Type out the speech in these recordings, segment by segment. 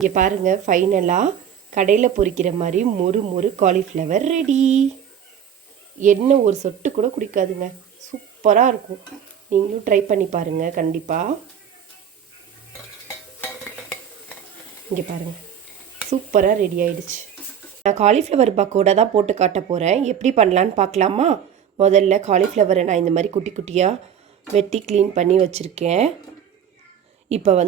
இங்கே பாருங்கள், ஃபைனலாக கடையில் பொரிக்கிற மாதிரி மொறு மொறு காலிஃப்ளவர் ரெடி. எண்ணெய் ஒரு சொட்டு கூட குடிக்காதுங்க, சூப்பராக இருக்கும். நீங்களும் ட்ரை பண்ணி பாருங்கள் கண்டிப்பாக. இங்கே பாருங்கள், சூப்பராக ரெடி ஆகிடுச்சு. நான் காலிஃப்ளவர் பக்கோடா தான் போட்டு காட்ட போகிறேன். எப்படி பண்ணலான்னு பார்க்கலாமா? முதல்ல காலிஃப்ளவரை நான் இந்த மாதிரி குட்டி குட்டியாக வெட்டி க்ளீன் பண்ணி வச்சுருக்கேன். இப்போ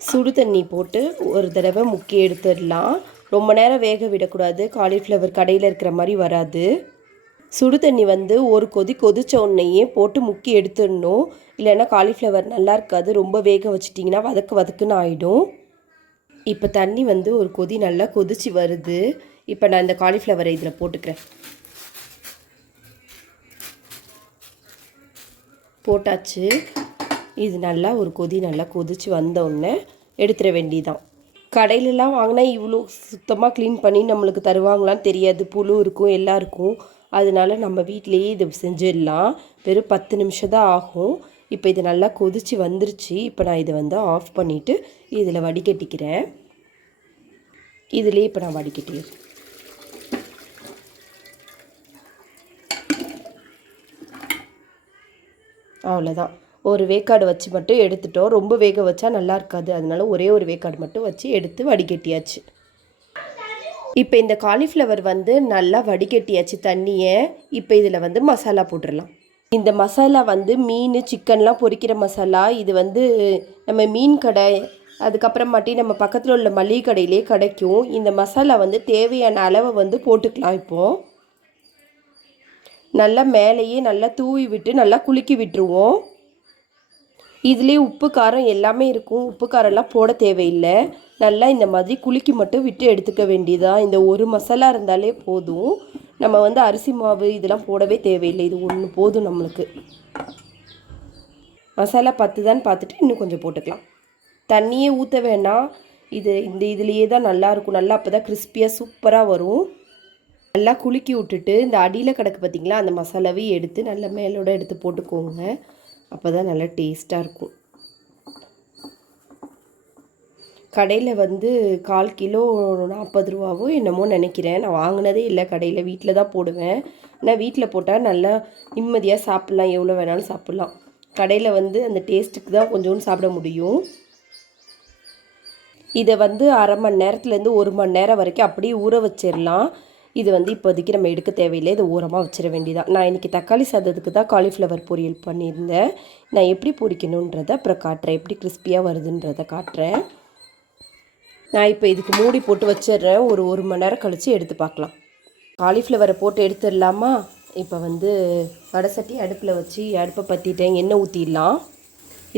சுடு தண்ணி போட்டு ஒரு தடவை முக்கி எடுத்துடலாம். ரொம்ப நேரம் வேக விடக்கூடாது, காலிஃப்ளவர் கடையில் இருக்கிற மாதிரி வராது. சுடு தண்ணி ஒரு கொதிச்ச உடனேயே போட்டு முக்கி எடுத்துடணும். இல்லைன்னா காலிஃப்ளவர் நல்லா இருக்காது. ரொம்ப வேக வச்சிட்டிங்கன்னா வதக்குன்னு ஆகிடும். இப்போ தண்ணி ஒரு கொதி நல்லா கொதிச்சு வருது. இப்போ நான் இந்த காலிஃப்ளவரை இதில் போட்டுக்கிறேன். போட்டாச்சு. இது நல்லா ஒரு கொதி நல்லா கொதிச்சு வந்தோடனே எடுத்துட வேண்டியதான். கடையிலலாம் வாங்கினா இவ்வளோ சுத்தமாக க்ளீன் பண்ணி நம்மளுக்கு தருவாங்களான்னு தெரியாது, புழு இருக்கும் எல்லாம் இருக்கும். அதனால நம்ம வீட்டிலையே இதை செஞ்சிடலாம். வெறும் 10 நிமிஷம் தான் ஆகும். இப்போ இது நல்லா கொதிச்சு வந்துருச்சு. இப்போ நான் இதை ஆஃப் பண்ணிவிட்டு இதில் வடிகட்டிக்கிறேன். இதுலேயே இப்போ நான் வடிகட்டிக்கிறேன். அவ்வளோதான். ஒரு வேக்காடு வச்சு மட்டும் எடுத்துட்டோம். ரொம்ப வேக வச்சா நல்லா இருக்காது, அதனால ஒரே ஒரு வேக்காடு மட்டும் வச்சு எடுத்து வடிகட்டியாச்சு. இப்போ இந்த காலிஃப்ளவர் நல்லா வடிகட்டியாச்சு தண்ணியை. இப்போ இதில் மசாலா போட்டுடலாம். இந்த மசாலா மீன் சிக்கன்லாம் பொரிக்கிற மசாலா. இது நம்ம மீன் கடை, அதுக்கப்புறமாட்டி நம்ம பக்கத்தில் உள்ள மளிகை கடையிலே கிடைக்கும். இந்த மசாலா தேவையான அளவை போட்டுக்கலாம். இப்போது நல்லா மேலேயே நல்லா தூவி விட்டு நல்லா குலுக்கி விட்டுருவோம். இதுலேயே உப்பு காரம் எல்லாமே இருக்கும், உப்பு காரம்லாம் போட தேவையில்லை. நல்லா இந்த மாதிரி குலுக்கி மட்டும் விட்டு எடுத்துக்க வேண்டியதான். இந்த ஒரு மசாலா இருந்தாலே போதும். நம்ம அரிசி மாவு இதெல்லாம் போடவே தேவையில்லை, இது ஒன்று போதும் நம்மளுக்கு. மசாலா பத்துதான்னு பார்த்துட்டு இன்னும் கொஞ்சம் போட்டுக்கலாம். தண்ணியே ஊற்ற வேணாம். இதுலேயே தான் நல்லாயிருக்கும். நல்லா அப்போ தான் கிறிஸ்பியாக சூப்பராக வரும். நல்லா குலுக்கி விட்டுட்டு இந்த அடியில் கிடக்கு பார்த்திங்களா, அந்த மசாலாவையும் எடுத்து நல்லா மேலோட எடுத்து போட்டுக்கோங்க. அப்போ தான் நல்லா டேஸ்ட்டாக இருக்கும். கடையில் 1/4 கிலோ 40 ரூபாவோ என்னமோ நினைக்கிறேன். நான் வாங்கினதே இல்லை கடையில், வீட்டில் தான் போடுவேன். ஆனால் வீட்டில் போட்டால் நல்லா நிம்மதியாக சாப்பிட்லாம், எவ்வளோ வேணாலும் சாப்பிட்லாம். கடையில் அந்த டேஸ்ட்டுக்கு தான் கொஞ்சோண்டு சாப்பிட முடியும். இதை 1/2 மணி நேரத்துலேருந்து 1 மணி நேரம் வரைக்கும் அப்படியே ஊற வச்சிடலாம். இது இப்போதைக்கு நம்ம எடுக்க தேவையில்லை, இதை ஓரமாக வச்சிட வேண்டியதான். நான் இன்றைக்கி தக்காளி சாதத்துக்கு தான் காலிஃப்ளவர் பொரியல் பண்ணியிருந்தேன். நான் எப்படி பொரிக்கணுன்றதை அப்புறம் காட்டுறேன், எப்படி கிறிஸ்பியாக வருதுன்றதை காட்டுறேன். நான் இப்போ இதுக்கு மூடி போட்டு வச்சிடுறேன். ஒரு மணி நேரம் கழித்து எடுத்து பார்க்கலாம். காலிஃப்ளவரை போட்டு எடுத்துடலாமா? இப்போ வடை சட்டி அடுப்பில் வச்சு அடுப்பை பற்றிட்டேன். எண்ணெய் ஊற்றிடலாம்.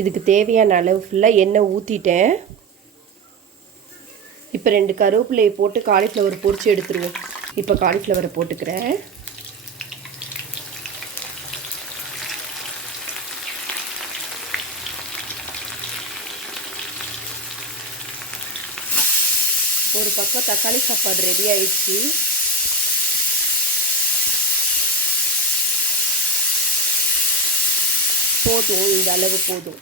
இதுக்கு தேவையான அளவு ஃபுல்லாக எண்ணெய் ஊற்றிட்டேன். இப்போ 2 கருவேப்பிலையை போட்டு காலிஃப்ளவர் பொரித்து எடுத்துருவோம். இப்போ காலிஃப்ளவரை போட்டுக்கிறேன். ஒரு பக்கம் தக்காளி சாப்பாடு ரெடி ஆயிடுச்சு. போதும், இந்த அளவு போதும்.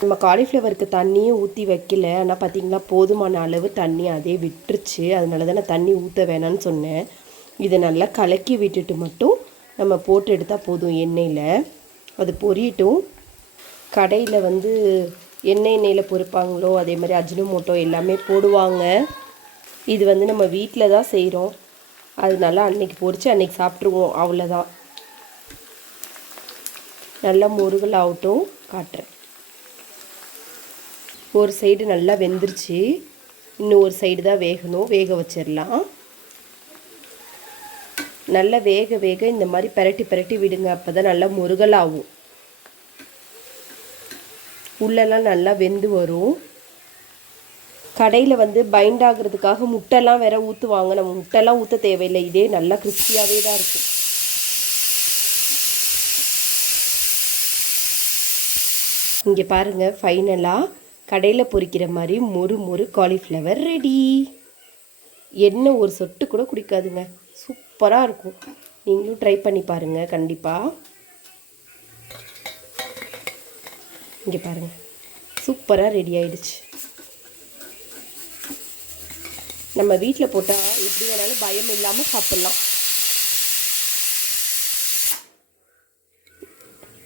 நம்ம காலிஃப்ளவருக்கு தண்ணியும் ஊற்றி வைக்கல, ஆனால் பார்த்திங்கன்னா போதுமான அளவு தண்ணி அதே விட்டுருச்சு. அதனால தான் நான் தண்ணி ஊற்ற வேணான்னு சொன்னேன். இதை நல்லா கலக்கி விட்டுட்டு மட்டும் நம்ம போட்டு எடுத்தால் போதும் எண்ணெயில். அது பொரியட்டும். கடையில் எண்ணெயில் பொரிப்பாங்களோ அதே மாதிரி அஜினோமோட்டோ எல்லாமே போடுவாங்க. இது நம்ம வீட்டில் தான் செய்கிறோம், அதனால அன்னைக்கு பொரித்து அன்னைக்கு சாப்பிட்ருவோம், அவ்வளோதான். நல்லா முருகல் ஆகட்டும், காட்டுறேன். ஒரு சைடு நல்லா வெந்துருச்சு, இன்னும் ஒரு சைடு தான் வேகணும், வேக வச்சிடலாம். நல்லா வேக வேக இந்த மாதிரி பிரட்டி விடுங்க, அப்போ தான் நல்லா முருகலாகும். உள்ளெல்லாம் நல்லா வெந்து வரும். கடையில் பைண்ட் ஆகுறதுக்காக முட்டைலாம் வேற ஊற்றுவாங்க. நம்ம முட்டைலாம் ஊற்ற தேவையில்லை, இதே நல்லா கிறிஸ்பியாகவே தான் இருக்கும். இங்கே பாருங்கள், ஃபைனலாக கடையில் பொரிக்கிற மாதிரி மொறு மொறு காலிஃப்ளவர் ரெடி. எண்ணெய் ஒரு சொட்டு கூட குடிக்காதுங்க, சூப்பராக இருக்கும். நீங்களும் ட்ரை பண்ணி பாருங்கள் கண்டிப்பாக. இங்கே பாருங்கள், சூப்பராக ரெடி ஆயிடுச்சு. நம்ம வீட்டில் போட்டால் எப்படி வேணாலும் பயம் இல்லாமல் சாப்பிட்லாம்.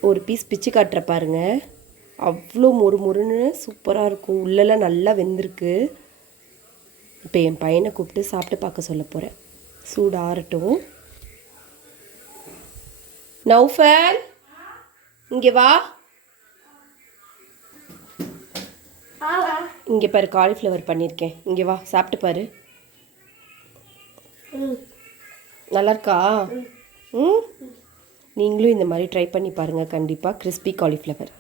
ஒரு பீஸ் பிச்சு காட்டுற பாருங்க, அவ்வளோ மொறு மொறுன்னு சூப்பராக இருக்கும். உள்ளெல்லாம் நல்லா வெந்திருக்கு. இப்போ என் பையனை கூப்பிட்டு சாப்பிட்டு பார்க்க சொல்ல போகிறேன். சூடு ஆறட்டும். நௌஃபல், இங்கே வா. இங்கே பாரு, காலிஃப்ளவர் பண்ணியிருக்கேன். இங்கே வா, சாப்பிட்டு பாரு. நல்லா இருக்கா? நீங்களும் இந்த மாதிரி ட்ரை பண்ணி பாருங்கள். கண்டிப்பாக கிறிஸ்பி காலிஃப்ளவர்.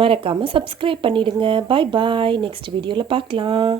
மறக்காமல் சப்ஸ்கிரைப் பண்ணிவிடுங்க. பாய் பாய். நெக்ஸ்ட் வீடியோவில் பார்க்கலாம்.